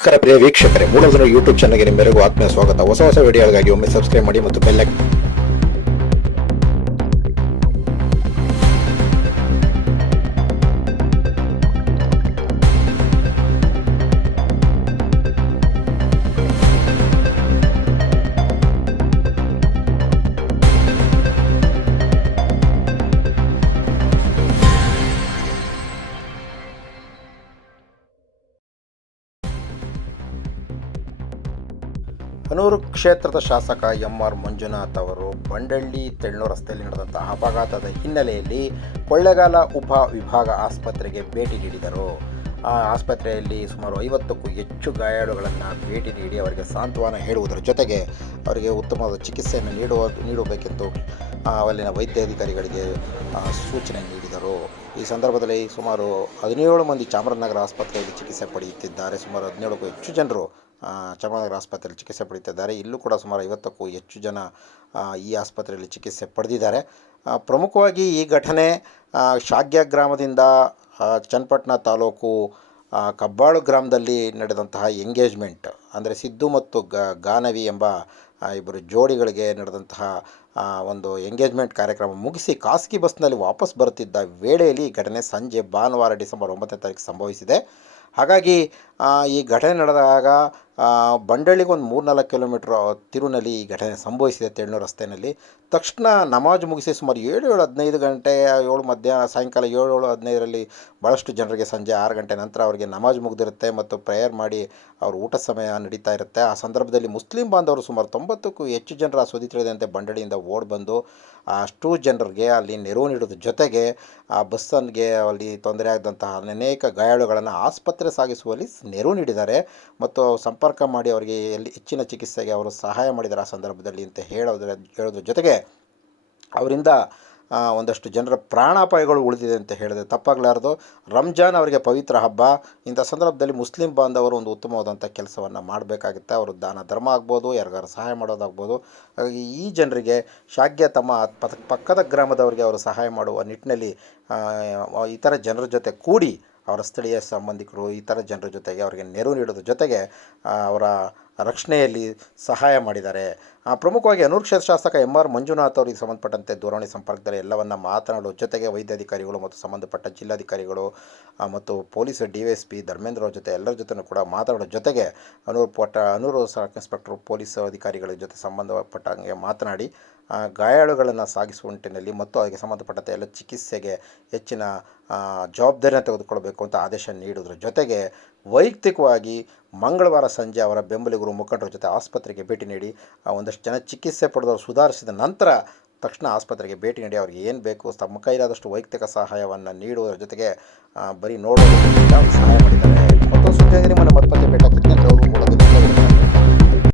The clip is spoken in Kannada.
ನಮಸ್ಕಾರ ಪ್ರಿಯ ವೀಕ್ಷಕರೇ. ಯೂಟ್ಯೂಬ್ ಚಾನಲ್ಗೆ ನಿಮ್ಮೆಲ್ಲರಿಗೂ ಆತ್ಮೀಯ ಸ್ವಾಗತ. ಹೊಸ ಹೊಸ ವಿಡಿಯೋಗಳಿಗಾಗಿ ಒಮ್ಮೆ ಸಬ್ಸ್ಕ್ರೈಬ್ ಮಾಡಿ ಮತ್ತು ಬೆಲ್ ಹನೂರು ಕ್ಷೇತ್ರದ ಶಾಸಕ ಎಂ ಆರ್ ಮಂಜುನಾಥ್ ಅವರು ಬಂಡಳ್ಳಿ ತೆಳ್ಳು ರಸ್ತೆಯಲ್ಲಿ ನಡೆದಂತಹ ಅಪಘಾತದ ಹಿನ್ನೆಲೆಯಲ್ಲಿ ಕೊಳ್ಳೆಗಾಲ ಉಪ ವಿಭಾಗ ಆಸ್ಪತ್ರೆಗೆ ಭೇಟಿ ನೀಡಿದರು. ಆ ಆಸ್ಪತ್ರೆಯಲ್ಲಿ ಸುಮಾರು ಐವತ್ತಕ್ಕೂ ಹೆಚ್ಚು ಗಾಯಾಳುಗಳನ್ನು ಭೇಟಿ ನೀಡಿ ಅವರಿಗೆ ಸಾಂತ್ವನ ಹೇಳುವುದರ ಜೊತೆಗೆ ಅವರಿಗೆ ಉತ್ತಮವಾದ ಚಿಕಿತ್ಸೆಯನ್ನು ನೀಡುವ, ನೀಡಬೇಕೆಂದು ಅಲ್ಲಿನ ವೈದ್ಯಾಧಿಕಾರಿಗಳಿಗೆ ಸೂಚನೆ ನೀಡಿದರು. ಈ ಸಂದರ್ಭದಲ್ಲಿ ಸುಮಾರು ಹದಿನೇಳು ಮಂದಿ ಚಾಮರಾಜನಗರ ಆಸ್ಪತ್ರೆಯಲ್ಲಿ ಚಿಕಿತ್ಸೆ ಪಡೆಯುತ್ತಿದ್ದಾರೆ. ಸುಮಾರು ಹದಿನೇಳಕ್ಕೂ ಹೆಚ್ಚು ಜನರು ಚಾಮರಾಜನಗರ ಆಸ್ಪತ್ರೆಯಲ್ಲಿ ಚಿಕಿತ್ಸೆ ಪಡೆಯುತ್ತಿದ್ದಾರೆ ಇಲ್ಲೂ ಕೂಡ ಸುಮಾರು ಐವತ್ತಕ್ಕೂ ಹೆಚ್ಚು ಜನ ಈ ಆಸ್ಪತ್ರೆಯಲ್ಲಿ ಚಿಕಿತ್ಸೆ ಪಡೆದಿದ್ದಾರೆ. ಪ್ರಮುಖವಾಗಿ ಈ ಘಟನೆ ಶಾಗ್ಯ ಗ್ರಾಮದಿಂದ ಚನ್ನಪಟ್ಟಣ ತಾಲೂಕು ಕಬ್ಬಾಳು ಗ್ರಾಮದಲ್ಲಿ ನಡೆದಂತಹ ಎಂಗೇಜ್ಮೆಂಟ್, ಅಂದರೆ ಸಿದ್ದು ಮತ್ತು ಗಾನವಿ ಎಂಬ ಇಬ್ಬರು ಜೋಡಿಗಳಿಗೆ ನಡೆದಂತಹ ಒಂದು ಎಂಗೇಜ್ಮೆಂಟ್ ಕಾರ್ಯಕ್ರಮ ಮುಗಿಸಿ ಖಾಸಗಿ ಬಸ್ನಲ್ಲಿ ವಾಪಸ್ ಬರುತ್ತಿದ್ದ ವೇಳೆಯಲ್ಲಿ ಈ ಘಟನೆ ಸಂಜೆ ಭಾನುವಾರ ಡಿಸೆಂಬರ್ ಒಂಬತ್ತನೇ ತಾರೀಕು ಸಂಭವಿಸಿದೆ. ಹಾಗಾಗಿ ಈ ಘಟನೆ ನಡೆದಾಗ ಬಂಡಳ್ಳಿಗೆ ಒಂದು ಮೂರು ನಾಲ್ಕು ಕಿಲೋಮೀಟ್ರ್ ತಿರುನಲ್ಲಿ ಈ ಘಟನೆ ಸಂಭವಿಸಿದೆ ತೆಳ್ಳು ರಸ್ತೆಯಲ್ಲಿ ತಕ್ಷಣ ನಮಾಜ್ ಮುಗಿಸಿ ಸುಮಾರು ಏಳು ಏಳು ಹದಿನೈದು ಗಂಟೆ, ಏಳು ಮಧ್ಯಾಹ್ನ, ಸಾಯಂಕಾಲ ಏಳು ಏಳು ಹದಿನೈದರಲ್ಲಿ ಭಾಳಷ್ಟು ಜನರಿಗೆ ಸಂಜೆ ಆರು ಗಂಟೆ ನಂತರ ಅವರಿಗೆ ನಮಾಜ್ ಮುಗಿದಿರುತ್ತೆ ಮತ್ತು ಪ್ರೇಯರ್ ಮಾಡಿ ಅವ್ರ ಊಟ ಸಮಯ ನಡೀತಾ ಇರುತ್ತೆ. ಆ ಸಂದರ್ಭದಲ್ಲಿ ಮುಸ್ಲಿಂ ಬಾಂಧವರು ಸುಮಾರು ತೊಂಬತ್ತಕ್ಕೂ ಹೆಚ್ಚು ಜನರ ಸುದ್ದಿ ತಿಳಿದಂತೆ ಬಂಡಳಿಯಿಂದ ಓಡ್ ಬಂದು ಅಷ್ಟು ಜನರಿಗೆ ಅಲ್ಲಿ ನೆರವು ನೀಡೋದ್ರ ಜೊತೆಗೆ ಆ ಬಸ್ಸನ್ಗೆ ಅಲ್ಲಿ ತೊಂದರೆ ಆದಂತಹ ಅನೇಕ ಗಾಯಾಳುಗಳನ್ನು ಆಸ್ಪತ್ರೆ ಸಾಗಿಸುವಲ್ಲಿ ನೆರವು ನೀಡಿದ್ದಾರೆ. ಮತ್ತು ಸಂಪರ್ಕ ಮಾಡಿ ಅವರಿಗೆ ಎಲ್ಲಿ ಹೆಚ್ಚಿನ ಚಿಕಿತ್ಸೆಗೆ ಅವರು ಸಹಾಯ ಮಾಡಿದ್ದಾರೆ ಆ ಸಂದರ್ಭದಲ್ಲಿ ಅಂತ ಹೇಳೋದ್ರ ಹೇಳೋದ್ರ ಜೊತೆಗೆ ಅವರಿಂದ ಒಂದಷ್ಟು ಜನರ ಪ್ರಾಣಾಪಾಯಗಳು ಉಳಿದಿದೆ ಅಂತ ಹೇಳಿದೆ ತಪ್ಪಾಗಲಾರದು. ರಂಜಾನ್ ಅವರಿಗೆ ಪವಿತ್ರ ಹಬ್ಬ. ಇಂಥ ಸಂದರ್ಭದಲ್ಲಿ ಮುಸ್ಲಿಂ ಬಾಂಧವರು ಒಂದು ಉತ್ತಮವಾದಂಥ ಕೆಲಸವನ್ನು ಮಾಡಬೇಕಾಗುತ್ತೆ. ಅವರು ದಾನ ಧರ್ಮ ಆಗ್ಬೋದು, ಯಾರಿಗಾರು ಸಹಾಯ ಮಾಡೋದಾಗ್ಬೋದು. ಹಾಗಾಗಿ ಈ ಜನರಿಗೆ ಶಾಗ್ಯ ತಮ್ಮ ಪಕ್ಕ- ಪಕ್ಕದ ಗ್ರಾಮದವರಿಗೆ ಅವರು ಸಹಾಯ ಮಾಡುವ ನಿಟ್ಟಿನಲ್ಲಿ ಇತರ ಜನರ ಜೊತೆ ಕೂಡಿ ಅವರ ಸ್ಥಳೀಯ ಸಂಬಂಧಿಕರು ಇತರ ಜನರ ಜೊತೆಗೆ ಅವರಿಗೆ ನೆರವು ನೀಡೋದ್ರ ಜೊತೆಗೆ ಅವರ ರಕ್ಷಣೆಯಲ್ಲಿ ಸಹಾಯ ಮಾಡಿದ್ದಾರೆ. ಪ್ರಮುಖವಾಗಿ ಅನೂರು ಕ್ಷೇತ್ರ ಶಾಸಕ ಎಂ ಆರ್ ಮಂಜುನಾಥ್ ಅವರಿಗೆ ಸಂಬಂಧಪಟ್ಟಂತೆ ದೂರವಾಣಿ ಸಂಪರ್ಕದಲ್ಲಿ ಎಲ್ಲವನ್ನು ಮಾತನಾಡುವ ಜೊತೆಗೆ ವೈದ್ಯಾಧಿಕಾರಿಗಳು ಮತ್ತು ಸಂಬಂಧಪಟ್ಟ ಜಿಲ್ಲಾಧಿಕಾರಿಗಳು ಮತ್ತು police D S P Dharmendra ಅವ್ರ ಜೊತೆ ಎಲ್ಲರ ಜೊತೆನೂ ಕೂಡ ಮಾತನಾಡೋ ಜೊತೆಗೆ ಅನೂರು ಪಟ್ಟ ಅನೂರು ಸಬ್ ಇನ್ಸ್ಪೆಕ್ಟರ್, ಪೊಲೀಸ್ ಅಧಿಕಾರಿಗಳ ಜೊತೆ ಸಂಬಂಧಪಟ್ಟ ಹಾಗೆ ಮಾತನಾಡಿ ಗಾಯಾಳುಗಳನ್ನು ಸಾಗಿಸುವ ನಿಟ್ಟಿನಲ್ಲಿ ಮತ್ತು ಅದಕ್ಕೆ ಸಂಬಂಧಪಟ್ಟಂತೆ ಎಲ್ಲ ಚಿಕಿತ್ಸೆಗೆ ಹೆಚ್ಚಿನ ಜವಾಬ್ದಾರಿಯನ್ನು ತೆಗೆದುಕೊಳ್ಬೇಕು ಅಂತ ಆದೇಶ ನೀಡಿದ್ರ. ಜೊತೆಗೆ ವೈಯಕ್ತಿಕವಾಗಿ ಮಂಗಳವಾರ ಸಂಜೆ ಅವರ ಬೆಂಬಲಿಗರು ಮುಖಂಡರ ಜೊತೆ ಆಸ್ಪತ್ರೆಗೆ ಭೇಟಿ ನೀಡಿ, ಆ ಒಂದಷ್ಟು ಜನ ಚಿಕಿತ್ಸೆ ಪಡೆದವರು ಸುಧಾರಿಸಿದ ನಂತರ ತಕ್ಷಣ ಆಸ್ಪತ್ರೆಗೆ ಭೇಟಿ ನೀಡಿ, ಅವ್ರಿಗೆ ಏನು ಬೇಕು, ತಮ್ಮ ಕೈಲಾದಷ್ಟು ವೈಯಕ್ತಿಕ ಸಹಾಯವನ್ನು ನೀಡುವುದರ ಜೊತೆಗೆ ಬರೀ ನೋಡೋದರಿಂದ ಸಹಾಯ ಮಾಡಿದ್ದಾರೆ. ಮತ್ತೊಂದು ಸುದ್ದಿ ಮೊನ್ನೆ ಮತ್ತೆ ಭೇಟಿ ಆಗ್ತಕ್ಕಂಥ ಅವರು